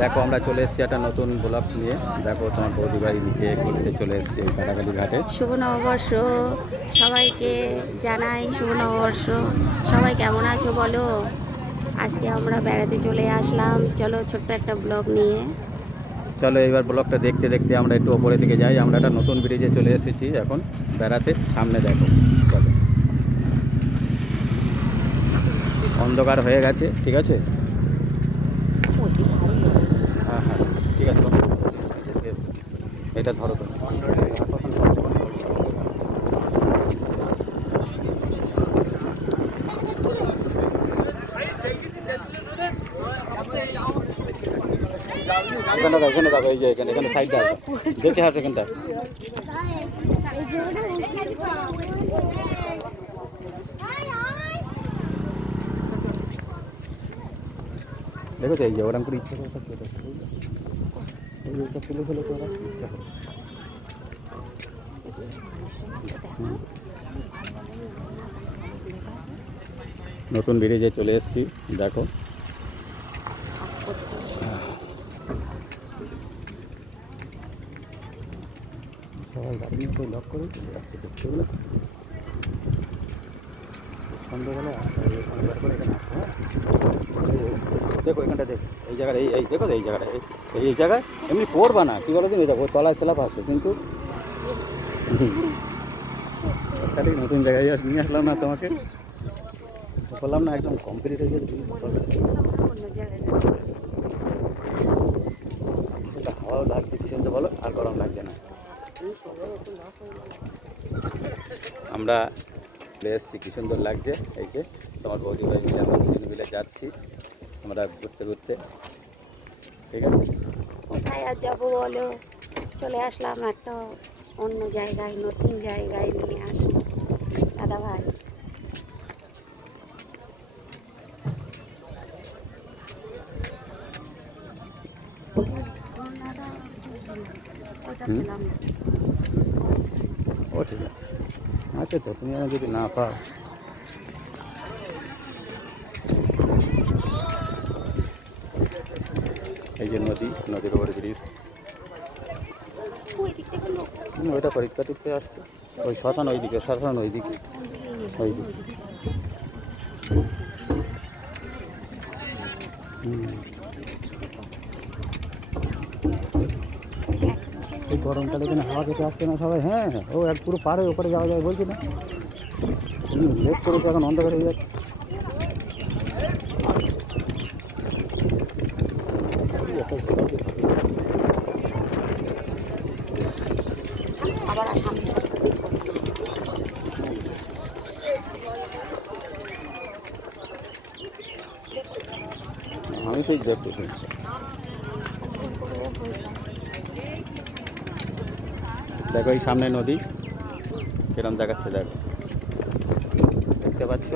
দেখো আমরা চলে এসেছি একটা নতুন ব্লগ নিয়ে। দেখো তোমার বৌদি বাড়ি নিচে ঘুরতে চলে এসেছি কাটাকালি ঘাটে। শুভ নববর্ষ সবাইকে জানাই, শুভ নববর্ষ। সবাই কেমন আছো বলো? আজকে আমরা বেড়াতে চলে আসলাম, চলো ছোট্ট একটা ব্লগ নিয়ে। চলো এইবার ব্লগটা দেখতে দেখতে আমরা একটু ওপরে দিকে যাই। আমরা একটা নতুন ব্রিজে চলে এসেছি এখন বেড়াতে। সামনে দেখো, চলো। অন্ধকার হয়ে গেছে, ঠিক আছে। হ্যাঁ হ্যাঁ, ঠিক আছে। এটা ধরো তো। এখানে দেখো, এখানে দেখো, এই যে এখানে এখানে সাইড দেখো, দেখে হাঁটো এখানটা। দেখো এই যে ওরকম করে ইচ্ছা করে থাকতে এই যে তুলে ফেলে তো ওরা ইচ্ছা করে। নতুন ব্রিজে চলে এসেছি, দেখো। সবাই গাড়ি নিয়ে তো লক করে চলে যাচ্ছে, দেখতে পেলে সন্ধ্যেবেলা করে এখানে আসতে হয়। দেখো এখানটা দেখো, এই জায়গায় এই দেখো এই জায়গাটা, এই জায়গায় এমনি পড়বা না, কী বলো তুমি, দেখো তলায় স্ল্যাব আছে কিন্তু তাহলে নতুন জায়গায় নিয়ে আসলাম না তোমাকে, বললাম না একদম কমপ্লিট হয়ে গেছে। হাওয়াও লাগছে কি সুন্দর বলো, আর গরম লাগছে না। আমরা চলে এসেছি, কী সুন্দর লাগছে। এই যে তোমার বৌদি ভাই মিলে আমরা দুজন মিলে যাচ্ছি আমরা ঘুরতে ঘুরতে, ঠিক আছে। কোথায় আর যাবো বলো? চলে আসলাম একটা অন্য জায়গায়, নতুন জায়গায় নিয়ে আসি দাদা ভাই। ও ঠিক আছে, আচ্ছা তো তুমি যদি না পাও। এই যে নদী, নদীর ওপর ব্রিজ। ওইটা পরীক্ষা দিতে আসছে, ওই শ্মশান ওইদিকে, শ্মশান ওইদিকে, ওইদিকে। এই গরমকালে এখানে হাওয়া খেতে আসছে না সবাই। হ্যাঁ ও এক পুরো পারে ওপরে যাওয়া যায় বলছি না, লেট করেছে, এখন অন্ধকার হয়ে যাচ্ছে। আবার সামনে আমি ঠিক দেখছি। দেখো এই সামনে নদী কিরম দেখাচ্ছে, দেখো দেখতে পাচ্ছ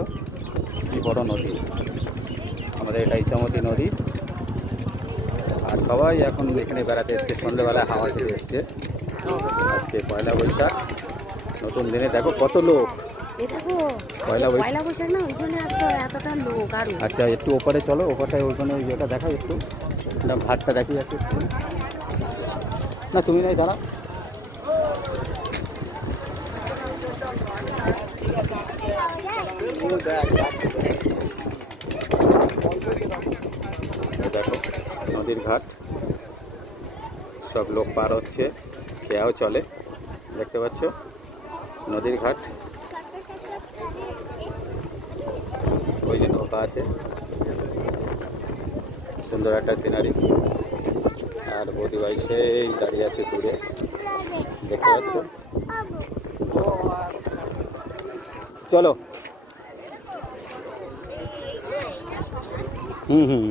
কি বড় নদী। আমাদের এটা ইচ্ছামতি নদী। আর সবাই এখন এখানে বেড়াতে এসছে, সন্ধ্যেবেলায় হাওয়া খেতে এসছে। আজকে পয়লা বৈশাখ, নতুন দিনে দেখো কত লোক। পয়লা বৈশাখ না, ওইখানে আসতো এতটা লোক। আর আচ্ছা একটু ওপরে চলো, ওপরটায় ওইখানে ইয়েটা দেখাই একটু, ঘাটটা দেখি একটু। না তুমি নাই, দাঁড়াও। দেখো নদীর ঘাট, সব লোক পার হচ্ছে, খেয়াও চলে, দেখতে পাচ্ছ নদীর ঘাট। ওই যে নৌকা আছে, সুন্দর একটা সিনারি। আর বৌদি ভাই সেই দাঁড়িয়ে আছে দূরে, দেখতে পাচ্ছ। চলো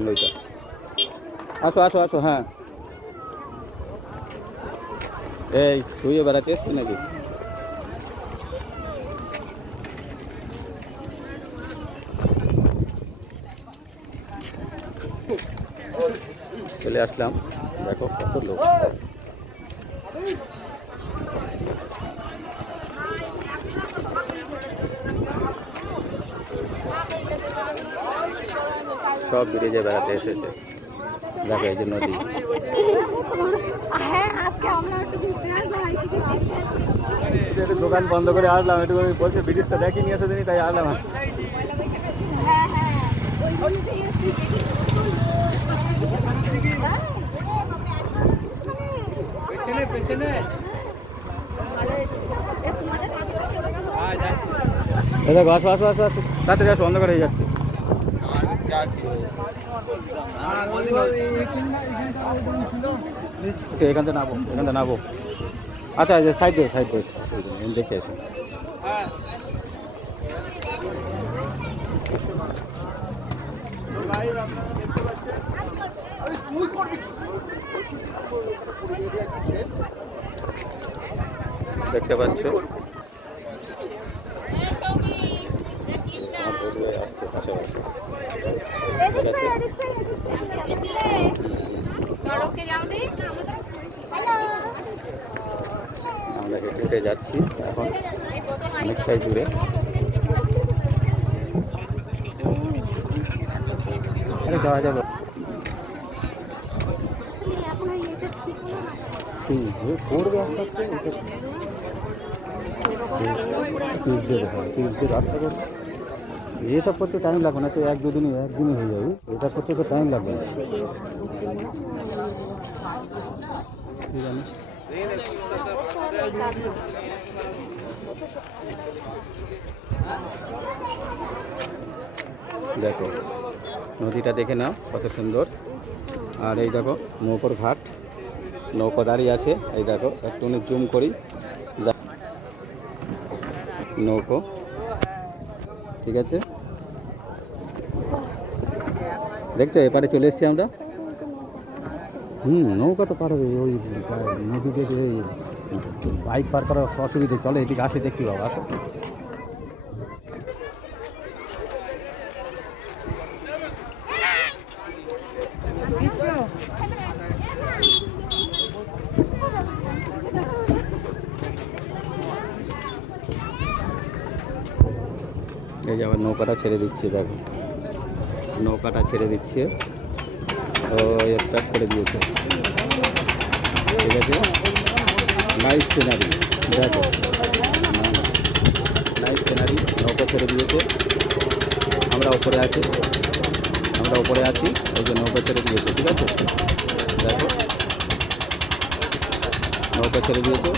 ওইটা, আসো আসো আসো। হ্যাঁ এই তুইও বেড়াতে এসছিস নাকি? চলে আসলাম, দেখো কত লোক। সব ব্রিজে বেড়াতে এসেছে। দেখো এই যে নদী। হ্যাঁ আজকে আমরা একটু ঘুরতে আসলাম আর কিছু দেখতে আসলাম। একটু দোকান বন্ধ করে আসলাম, একটু বলছে ব্রিটিশটা দেখিনি এতদিনই, তাই আসলাম। হ্যাঁ হ্যাঁ ওই জন্যই এসেছি, দেখি পেছনে পেছনে তোমাদের কাজ করে চলে গেল। এই দেখো আসো আসো আসো আসো, তাড়াতাড়ি আসো, অন্ধকার হয়ে যাচ্ছে। একটু এখান থেকে নামো, এখান থেকে নামো। আচ্ছা আচ্ছা, সাইড দিয়ে সাইড দিয়ে দেখে আসো। দেখতে পাচ্ছ আমার বন্ধুরা আসছে পাশাপাশি। ঠিক আছে, আমরা হেঁটে যাচ্ছি এখন অনেকটাই দূরে। আরে যাওয়া যাবে করবে আস্তে আস্তে, টিউসডে রাস্তা করবে। এসব করতে টাইম লাগবে না তো, একদিনই হয়ে যাবে। এটা করতে তো টাইম লাগবে না, ঠিক আছে। দেখো নদীটা দেখে নাও কত সুন্দর। আর এই দেখো নৌকোর ঘাট, নৌকো দাঁড়িয়ে আছে। এই দেখো একটু জুম করি, নৌকো, ঠিক আছে। দেখছো এপারে চলে এসেছি আমরা। নৌকা তো পার হবে, ওই নদীতে বাইক পার করার অসুবিধে। চলে এদিকে আসে দেখি বাবা, আসো। এই যে আবার নৌকাটা ছেড়ে দিচ্ছে, দেখো নৌকাটা ছেড়ে দিচ্ছে, ও স্টার্ট করে দিয়েছে, ঠিক আছে। নাইস সিনারি, দেখো নাইস সিনারি। নৌকা ছেড়ে দিয়েছে, আমরা উপরে আছি, এই যে নৌকা ছেড়ে দিয়েছে, ঠিক আছে। দেখো নৌকা ছেড়ে দিয়েছে,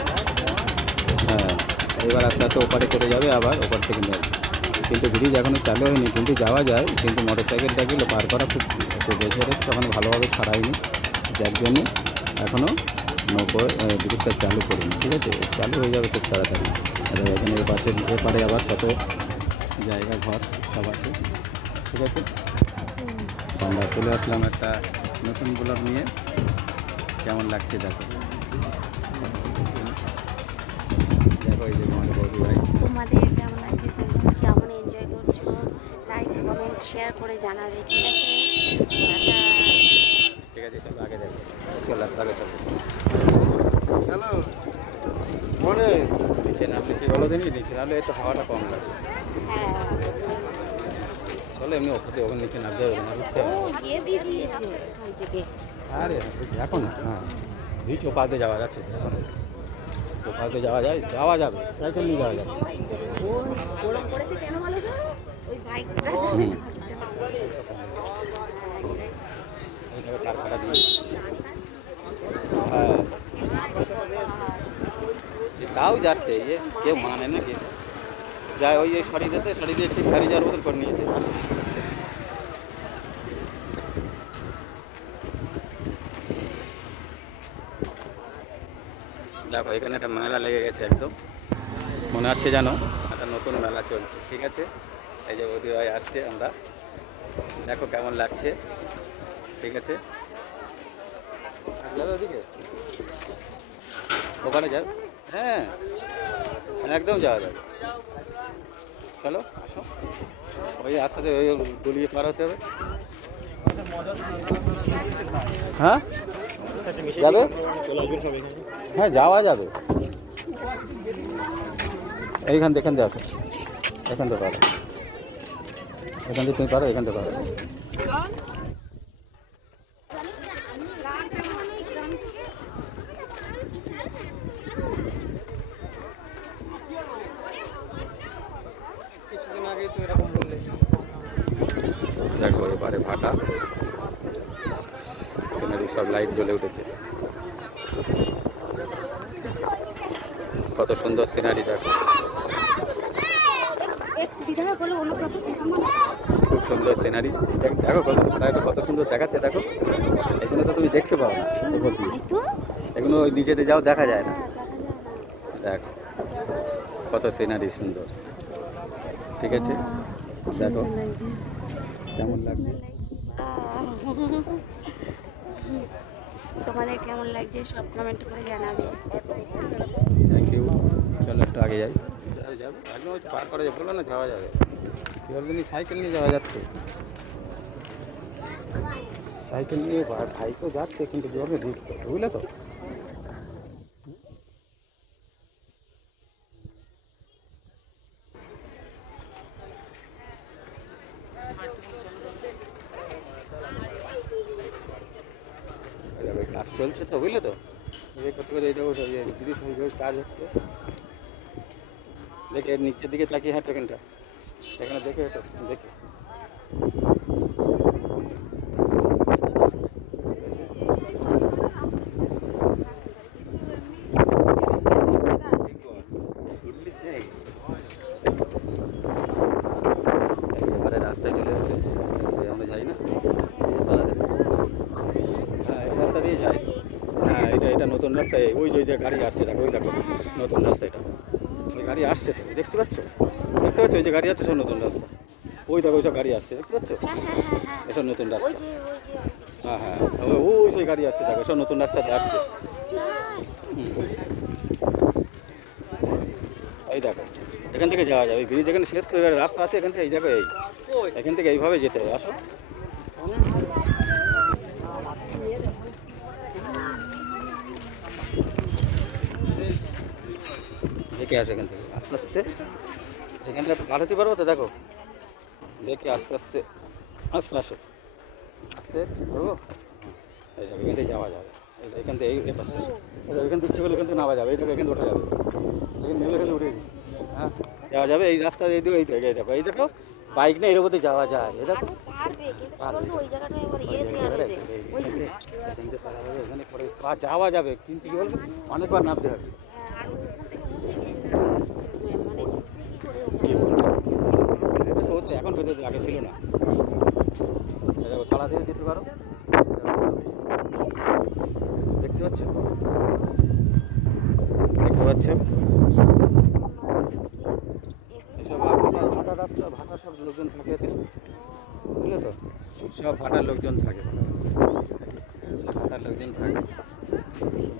হ্যাঁ। এবার আস্তে আস্তে ওপারে চলে যাবে, আবার ওপার থেকে নেবে। কিন্তু ব্রিজ এখনও চালু হয়নি, কিন্তু যাওয়া যায়। কিন্তু মোটর সাইকেলটা গেলে পার করা খুব বেঝরে, তখন ভালোভাবে ছাড়াইনি, যার জন্য এখনও নৌকো ব্রিজটা চালু করিনি, ঠিক আছে। চালু হয়ে যাবে খুব তাড়াতাড়ি। আর এখানে পাশে এপারে আবার কত জায়গা ঘর সব আছে, ঠিক আছে। আমরা চলে আসলাম একটা নতুন ব্লগ নিয়ে, কেমন লাগছে দেখো। দেখো এই যে তোমাদের বৌদি ভাই, তোমাদের কেমন লাগছে, তোমরা কেমন এনজয় করছো, লাইক কমেন্ট শেয়ার করে জানাবে, ঠিক আছে। ঠিক আছে, চলো আগে দেখো, চলো আগে চলো। হ্যালো মনে নিচে নামলে কি বলো দিনই, নিচে নামলে একটু হাওয়াটা কম লাগে। হ্যাঁ চলো এমনি ওখানে ওখানে নিচে নামতে হবে না, উঠতে হবে। ও গিয়ে দিয়ে দিয়েছে ওখান থেকে। আরে এখন হ্যাঁ বিচ ওপাতে যাওয়া যাচ্ছে, এখন ওপাতে যাওয়া যাবে, সাইকেল নিয়ে যাওয়া যাচ্ছে। ও গরম পড়েছে কেন বলো তো, ওই বাইকটা হুম। এইভাবে তার কাটা দিয়ে, হ্যাঁ তাও যাচ্ছে, ইয়ে কেউ মানে না, কি যায় ওই সরিয়ে দিয়ে ঠিক হারি যাওয়ার মতন করে নিয়েছে। দেখো এখানে একটা মেলা লেগে গেছে, একদম মনে হচ্ছে জানো একটা নতুন মেলা চলছে, ঠিক আছে। এই যে বৌদি ভাই আসছে, আমরা দেখো কেমন লাগছে, ঠিক আছে। যাবে ওদিকে, ওখানে যাবে, হ্যাঁ একদম যাওয়া যাবে। চলো আসো, ওই আস্তে ওই গলিয়ে পার হতে হবে। হ্যাঁ যাবে, হ্যাঁ যাওয়া যাবে। এইখান থেকে আসো, এখান থেকে পারো, এখান থেকে তুমি পারো, এখান থেকে পারো। ফাঁকা, সিনারি সব লাইট জ্বলে উঠেছে। কত সুন্দর সিনারি দেখো, খুব সুন্দর সিনারি। দেখো কত সুন্দর দেখাচ্ছে, দেখো এগুলো তো তুমি দেখতে পাও না উপর দিয়ে, এগুলো ওই নিচেতে যাও দেখা যায় না। দেখো কত সিনারি সুন্দর, ঠিক আছে। দেখো কেমন লাগছে, তোমাদের কেমন লাগছে সব কমেন্ট করে জানাবে। Thank you. চলো একটু আগে যাই, একদম ওই পার করা যাবে, বললো না যাওয়া যাবে। কি বলবেন, সাইকেল নিয়ে যাওয়া যাচ্ছে, সাইকেল নিয়ে ভাইকেও যাচ্ছে, কিন্তু কি বলবে বুঝলে তো। কাজ চলছে তো, বুঝলে তো, এই করতে করে এইটা ব্রিজ হয়ে কাজ হচ্ছে। দেখে নিচের দিকে তাকিয়ে হাঁটো, এখানটা এখানে দেখে হেঁটো, দেখে এবারে রাস্তায় চলে এসছে, রাস্তা দিয়ে আমরা যাই না, হ্যাঁ এই রাস্তা দিয়ে যাই। হ্যাঁ এটা নতুন রাস্তায়, ওই যে গাড়ি আসছে, দেখো ওই দেখো নতুন রাস্তা, এটা ওই গাড়ি আসছে তো, দেখতে পাচ্ছ ওই যে গাড়ি আসছে, সব নতুন রাস্তা। ওই দেখো ওইসব গাড়ি আসছে, দেখতে পাচ্ছ, এসব নতুন রাস্তা। হ্যাঁ হ্যাঁ ওই সেই গাড়ি আসছে, দেখো সব নতুন রাস্তাতে আসছে। এই দেখো এখান থেকে যাওয়া যায়, ওই ব্রিজ এখানে শেষ তো, এবার রাস্তা আছে এখান থেকে, এই দেখো এখান থেকে এইভাবে যেতে হবে, আসো। দেখে আসো এখান থেকে আস্তে আস্তে, এখানটা পার হতে পারবো তো, দেখো দেখে আস্তে আস্তে আস্তে আসো, আস্তে ধরবো, এই যাবে এখান থেকে যাওয়া যাবে, এখান থেকে এই পাশে এখান থেকে ইচ্ছে করলে এখান থেকে নামা যাবে, এইটাকে এখান থেকে ওঠা যাবে, এখান থেকে উঠে হ্যাঁ যাওয়া যাবে। এই রাস্তা এই দেখো এই দেখো বাইক নিয়ে এর উপর দিয়ে যাওয়া যায়, এই দেখো এখানে পরে যাওয়া যাবে, কিন্তু কি বলবো অনেকবার নামতে হবে। কি বলবো, এটা তো হচ্ছে এখন বেঁধে আগে ছিল না, দেখো থালা দিয়ে যেতে পারো, দেখতে পাচ্ছ এসব ভাটা রাস্তা, ভাটা সব লোকজন থাকে এতে, বুঝলে তো, সব ভাটার লোকজন থাকে, সব ভাটার লোকজন থাকে।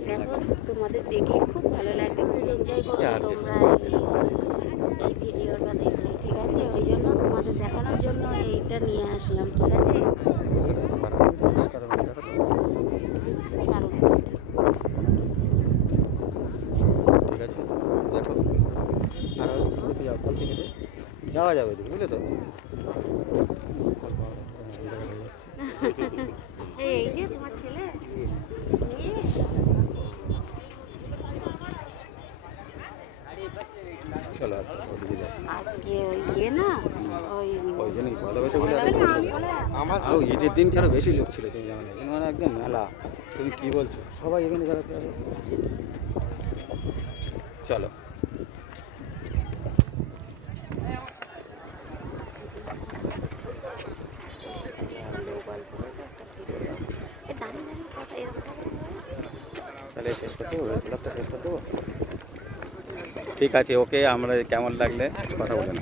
দেখো তোমাদের দেখলে খুব ভালো লাগবে, খুব এনজয় করবে তোমরা এই ভিডিওটা দেখলে, ঠিক আছে। ওই জন্য তোমাদের দেখানোর জন্য এইটা নিয়ে আসলাম, ঠিক আছে। দারুণ। ঠিক আছে দেখো, আর ঘুরতে যাও, কল থেকে যাওয়া যাবে, বুঝলে তো। এই যে তোমার ছেলে চলো ওদিকে যাই, আজকে ওই ইয়ে না, ওই জন্যই ভালোবাসা বলে আমার আরও ঈদের দিন আরও বেশি লোক ছিল, তুমি জানো না, এখানে মানে একদম মেলা, তুমি কী বলছো, সবাই এখানে বেড়াতে আসে। চলো তাহলে শেষ করতে দেবো, ব্লগটা শেষ করতে দেবো। ঠিক আছে, ওকে, আমরা কেমন লাগলে কথা বলে না।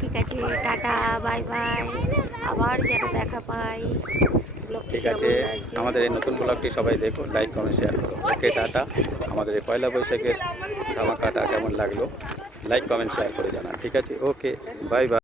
ঠিক আছে, টাটা, বাই বাই, আবার যেন দেখা পাই। ঠিক আছে, আমাদের এই নতুন ব্লগটি সবাই দেখো, লাইক কমেন্ট শেয়ার করো। ওকে টাটা। আমাদের এই পয়লা বৈশাখের ধামাকাটা কেমন লাগলো লাইক কমেন্ট শেয়ার করে জানান, ঠিক আছে। Okay bye bye.